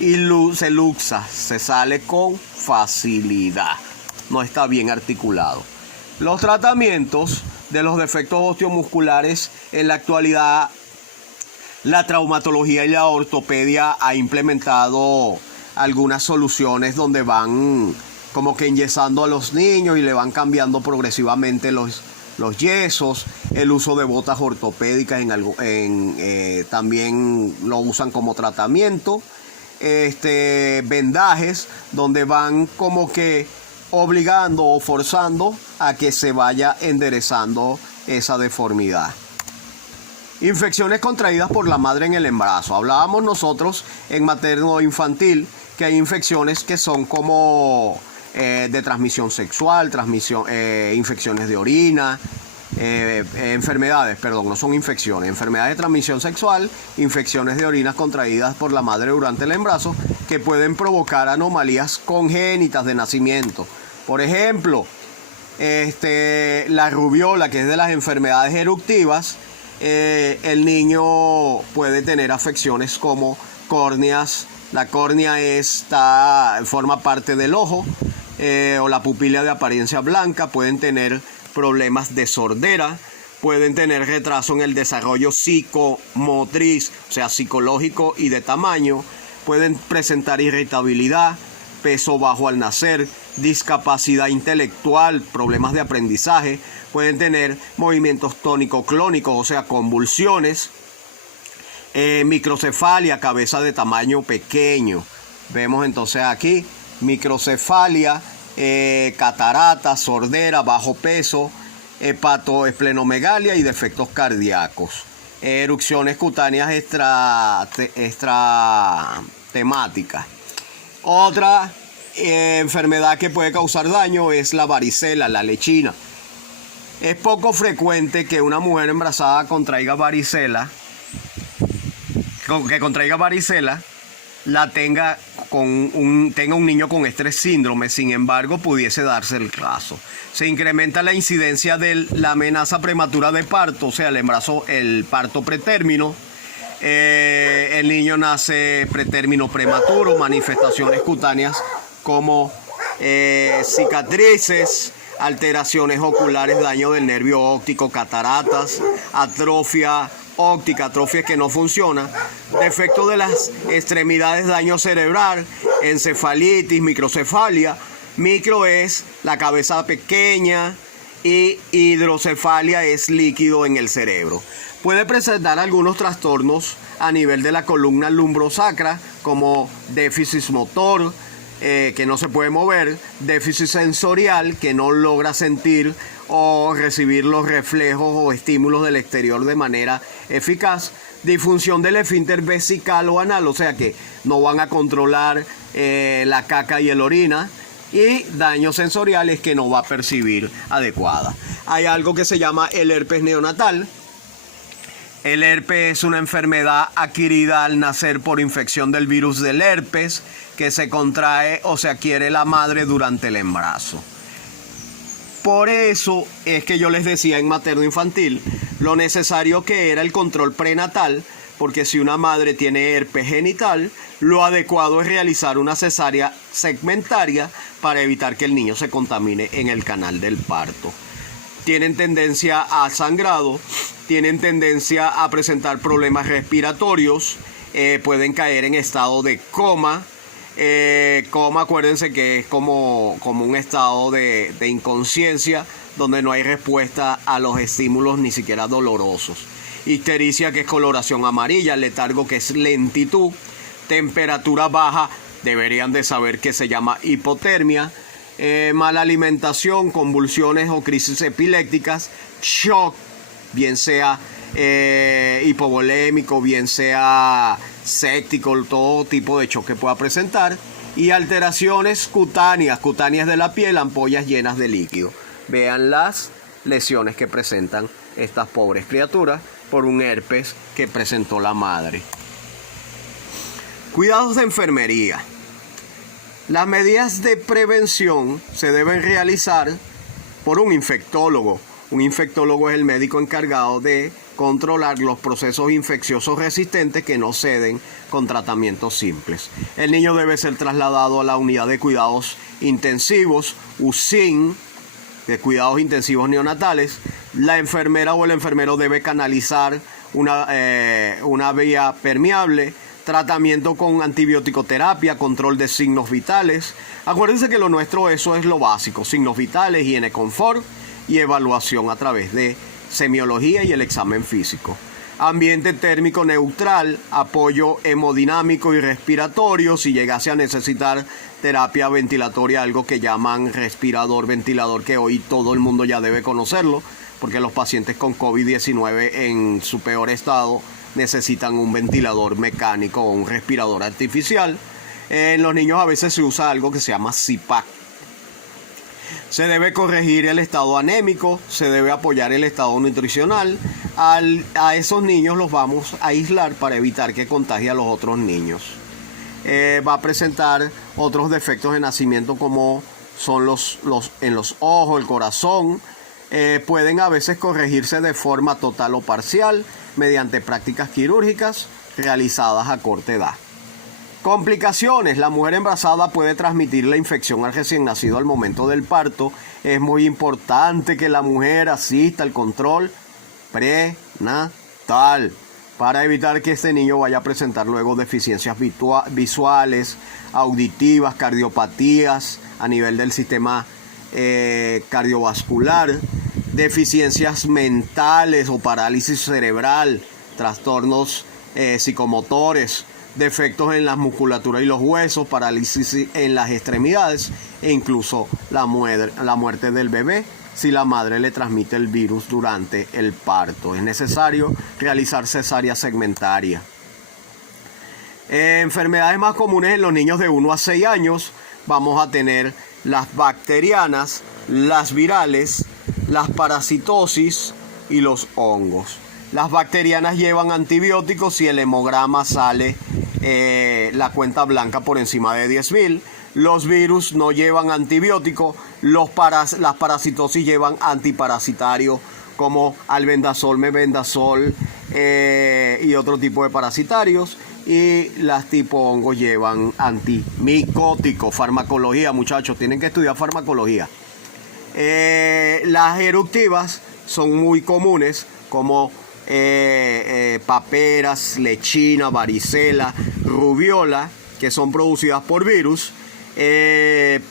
y se luxa, se sale con facilidad, no está bien articulado. Los tratamientos de los defectos osteomusculares: en la actualidad la traumatología y la ortopedia ha implementado algunas soluciones donde van como que enyesando a los niños y le van cambiando progresivamente los yesos. El uso de botas ortopédicas también lo usan como tratamiento. Vendajes donde van como que obligando o forzando a que se vaya enderezando esa deformidad. Infecciones contraídas por la madre en el embarazo. Hablábamos nosotros en materno-infantil que hay infecciones que son como de transmisión sexual, infecciones de orina, enfermedades de transmisión sexual, infecciones de orinas contraídas por la madre durante el embarazo, que pueden provocar anomalías congénitas de nacimiento. Por ejemplo, la rubiola, que es de las enfermedades eruptivas. El niño puede tener afecciones como córneas. La córnea forma parte del ojo, o la pupila de apariencia blanca. Pueden tener problemas de sordera, pueden tener retraso en el desarrollo psicomotriz, o sea, psicológico y de tamaño. Pueden presentar irritabilidad, peso bajo al nacer, discapacidad intelectual, problemas de aprendizaje. Pueden tener movimientos tónico-clónicos, o sea, convulsiones. Microcefalia, cabeza de tamaño pequeño. Vemos entonces aquí microcefalia, catarata, sordera, bajo peso, hepatoesplenomegalia y defectos cardíacos. Erupciones cutáneas extratemáticas. Otra enfermedad que puede causar daño es la varicela, la lechina. Es poco frecuente que una mujer embarazada contraiga varicela, tenga un niño con este síndrome. Sin embargo, pudiese darse el caso. Se incrementa la incidencia de la amenaza prematura de parto, o sea, el parto pretérmino. El niño nace pretérmino prematuro, manifestaciones cutáneas como cicatrices, alteraciones oculares, daño del nervio óptico, cataratas, atrofia óptica, atrofia que no funciona, defecto de las extremidades, daño cerebral, encefalitis, microcefalia. Micro es la cabeza pequeña y hidrocefalia es líquido en el cerebro. Puede presentar algunos trastornos a nivel de la columna lumbrosacra, como déficit motor, que no se puede mover, déficit sensorial, que no logra sentir o recibir los reflejos o estímulos del exterior de manera eficaz, disfunción del esfínter vesical o anal, o sea que no van a controlar la caca y el orina, y daños sensoriales que no va a percibir adecuada. Hay algo que se llama el herpes neonatal. El herpes es una enfermedad adquirida al nacer por infección del virus del herpes que se contrae o se adquiere la madre durante el embarazo. Por eso es que yo les decía en materno infantil lo necesario que era el control prenatal, porque si una madre tiene herpes genital, lo adecuado es realizar una cesárea segmentaria para evitar que el niño se contamine en el canal del parto. Tienen tendencia a sangrado, tienen tendencia a presentar problemas respiratorios, pueden caer en estado de coma. Coma, acuérdense que es como un estado de inconsciencia donde no hay respuesta a los estímulos ni siquiera dolorosos. Ictericia, que es coloración amarilla, letargo, que es lentitud, temperatura baja, deberían de saber que se llama hipotermia, mala alimentación, convulsiones o crisis epilépticas, shock, bien sea hipovolémico, bien sea séptico, todo tipo de choque pueda presentar, y alteraciones cutáneas de la piel, ampollas llenas de líquido. Vean las lesiones que presentan estas pobres criaturas por un herpes que presentó la madre. Cuidados de enfermería. Las medidas de prevención se deben realizar por un infectólogo. Un infectólogo es el médico encargado de controlar los procesos infecciosos resistentes que no ceden con tratamientos simples. El niño debe ser trasladado a la unidad de cuidados intensivos, USIN, de cuidados intensivos neonatales. La enfermera o el enfermero debe canalizar una vía permeable, tratamiento con antibiótico-terapia, control de signos vitales. Acuérdense que lo nuestro, eso es lo básico: signos vitales, higiene, confort y evaluación a través de semiología y el examen físico. Ambiente térmico neutral, apoyo hemodinámico y respiratorio. Si llegase a necesitar terapia ventilatoria, algo que llaman respirador, ventilador, que hoy todo el mundo ya debe conocerlo, porque los pacientes con COVID-19 en su peor estado necesitan un ventilador mecánico o un respirador artificial. En los niños a veces se usa algo que se llama CPAP. Se debe corregir el estado anémico, se debe apoyar el estado nutricional. A esos niños los vamos a aislar para evitar que contagie a los otros niños. Va a presentar otros defectos de nacimiento, como son en los ojos, el corazón. Pueden a veces corregirse de forma total o parcial mediante prácticas quirúrgicas realizadas a corta edad. Complicaciones. La mujer embarazada puede transmitir la infección al recién nacido al momento del parto. Es muy importante que la mujer asista al control prenatal para evitar que este niño vaya a presentar luego deficiencias visuales, auditivas, cardiopatías a nivel del sistema cardiovascular, deficiencias mentales o parálisis cerebral, trastornos psicomotores, defectos en la musculatura y los huesos, parálisis en las extremidades e incluso la muerte del bebé si la madre le transmite el virus durante el parto. Es necesario realizar cesárea segmentaria. Enfermedades más comunes en los niños de 1 a 6 años: vamos a tener las bacterianas, las virales, las parasitosis y los hongos. Las bacterianas llevan antibióticos y el hemograma sale la cuenta blanca por encima de 10.000. Los virus no llevan antibiótico, las parasitosis llevan antiparasitarios como albendazol, mebendazol y otro tipo de parasitarios. Y las tipo hongos llevan antimicóticos. Farmacología, muchachos, tienen que estudiar farmacología. Las eruptivas son muy comunes como paperas, lechina, varicela, rubiola, que son producidas por virus.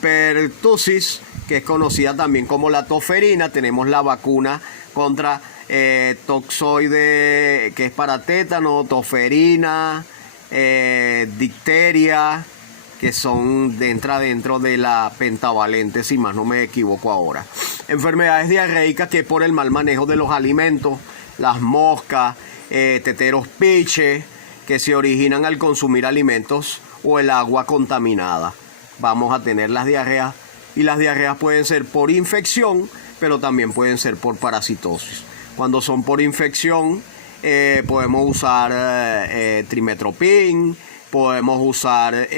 Pertussis, que es conocida también como la toferina. Tenemos la vacuna contra toxoide, que es para tétano, toferina, difteria, que son dentro de la pentavalente, si más no me equivoco ahora. Enfermedades diarreicas, que por el mal manejo de los alimentos, las moscas, teteros piche, que se originan al consumir alimentos o el agua contaminada. Vamos a tener las diarreas, y las diarreas pueden ser por infección, pero también pueden ser por parasitosis. Cuando son por infección, podemos usar trimetoprim, podemos usar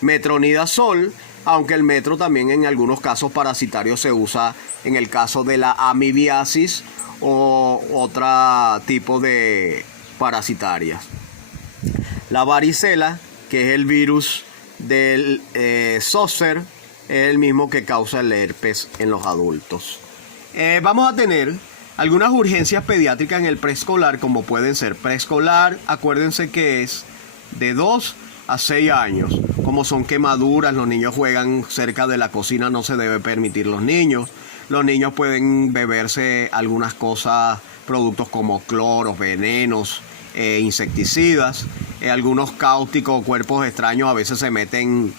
metronidazol, aunque el metro también en algunos casos parasitarios se usa en el caso de la amibiasis o otro tipo de parasitarias. La varicela, que es el virus del zoster, es el mismo que causa el herpes en los adultos. Vamos a tener algunas urgencias pediátricas en el preescolar, como pueden ser preescolar, acuérdense que es de 2 a 6 años. Como son quemaduras, los niños juegan cerca de la cocina, no se debe permitir los niños. Los niños pueden beberse algunas cosas, productos como cloros, venenos, insecticidas. Algunos cáusticos o cuerpos extraños a veces se meten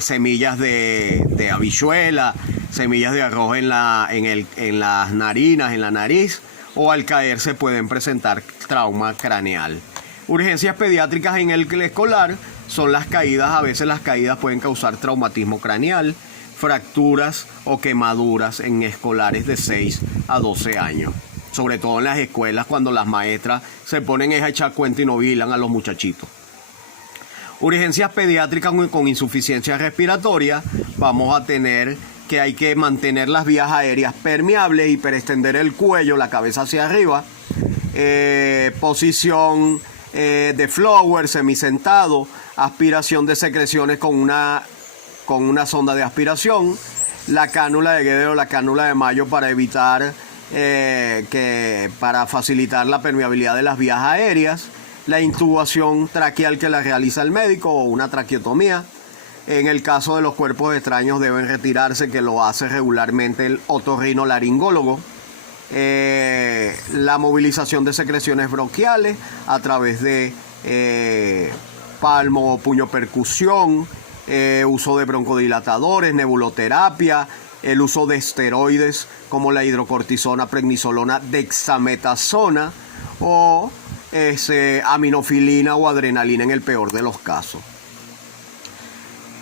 semillas de habichuela, semillas de arroz en las narinas, en la nariz, o al caer se pueden presentar trauma craneal. Urgencias pediátricas en el escolar son las caídas. A veces las caídas pueden causar traumatismo craneal, fracturas o quemaduras en escolares de 6 a 12 años. Sobre todo en las escuelas, cuando las maestras se ponen a echar cuenta y no vigilan a los muchachitos. Urgencias pediátricas con insuficiencia respiratoria, vamos a tener que hay que mantener las vías aéreas permeables, hiperextender el cuello, la cabeza hacia arriba, posición de flower, semisentado, aspiración de secreciones con una sonda de aspiración, la cánula de Guedes o la cánula de Mayo para evitar para facilitar la permeabilidad de las vías aéreas, la intubación traqueal que la realiza el médico o una traqueotomía. En el caso de los cuerpos extraños deben retirarse, que lo hace regularmente el otorrinolaringólogo. La movilización de secreciones bronquiales a través de palmo o puño percusión, uso de broncodilatadores, nebuloterapia, el uso de esteroides como la hidrocortisona, prednisolona, dexametasona o aminofilina o adrenalina en el peor de los casos.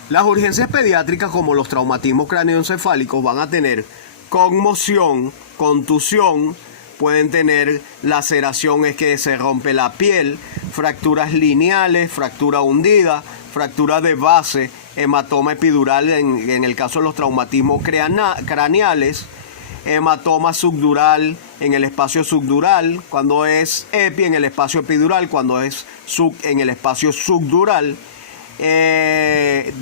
Las urgencias pediátricas, como los traumatismos cráneoencefálicos, van a tener conmoción, contusión, pueden tener laceración, es que se rompe la piel, fracturas lineales, fractura hundida, fractura de base, hematoma epidural en el caso de los traumatismos craneales, hematoma subdural en el espacio subdural, cuando es epi en el espacio epidural, cuando es sub en el espacio subdural. El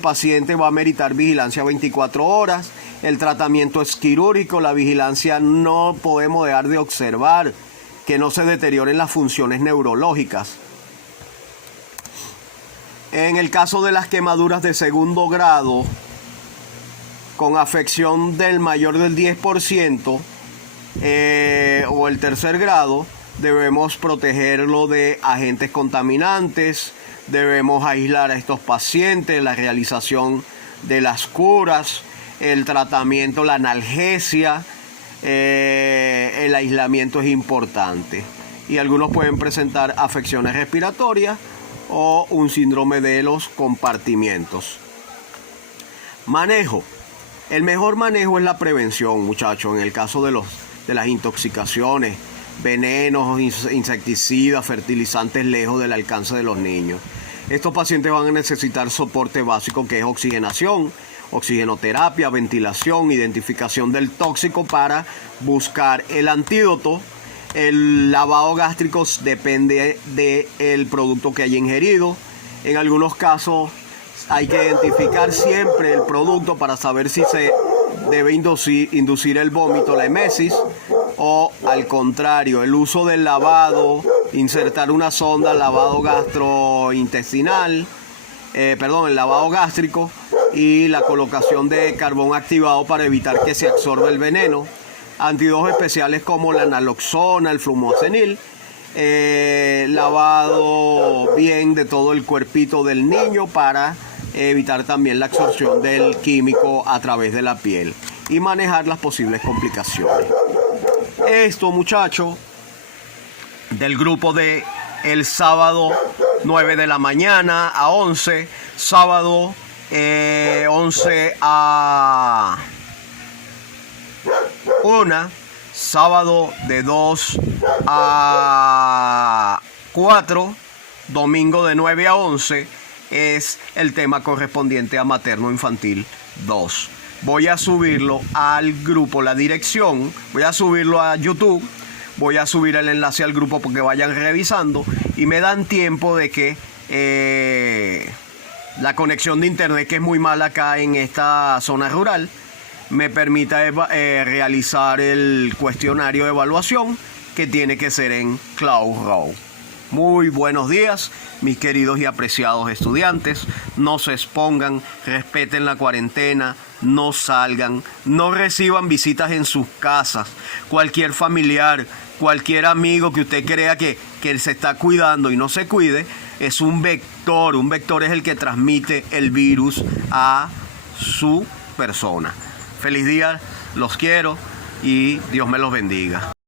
paciente va a meritar vigilancia 24 horas, el tratamiento es quirúrgico, la vigilancia no podemos dejar de observar que no se deterioren las funciones neurológicas. En el caso de las quemaduras de segundo grado, con afección del mayor del 10% o el tercer grado, debemos protegerlo de agentes contaminantes, debemos aislar a estos pacientes, la realización de las curas, el tratamiento, la analgesia, el aislamiento es importante. Y algunos pueden presentar afecciones respiratorias o un síndrome de los compartimientos. Manejo. El mejor manejo es la prevención, muchachos, en el caso de las intoxicaciones, venenos, insecticidas, fertilizantes lejos del alcance de los niños. Estos pacientes van a necesitar soporte básico que es oxigenación, oxigenoterapia, ventilación, identificación del tóxico para buscar el antídoto. El lavado gástrico depende del producto que haya ingerido. En algunos casos hay que identificar siempre el producto para saber si se debe inducir el vómito, la emesis, o al contrario, el uso del lavado, insertar una sonda, lavado gastrointestinal, el lavado gástrico y la colocación de carbón activado para evitar que se absorba el veneno. Antídotos especiales como la naloxona, el flumoxenil, lavado bien de todo el cuerpito del niño para evitar también la absorción del químico a través de la piel y manejar las posibles complicaciones. Esto, muchachos, del grupo de el sábado 9 de la mañana a 11, sábado 11 a 1, sábado de 2 a 4, domingo de 9 a 11 es el tema correspondiente a materno infantil 2. Voy a subirlo al grupo, la dirección, voy a subirlo a YouTube, voy a subir el enlace al grupo porque vayan revisando y me dan tiempo de que la conexión de internet, que es muy mala acá en esta zona rural, me permita realizar el cuestionario de evaluación que tiene que ser en CloudRow. Muy buenos días, mis queridos y apreciados estudiantes. No se expongan, respeten la cuarentena, no salgan, no reciban visitas en sus casas. Cualquier familiar, cualquier amigo que usted crea que se está cuidando y no se cuide, es un vector. Un vector es el que transmite el virus a su persona. Feliz día, los quiero y Dios me los bendiga.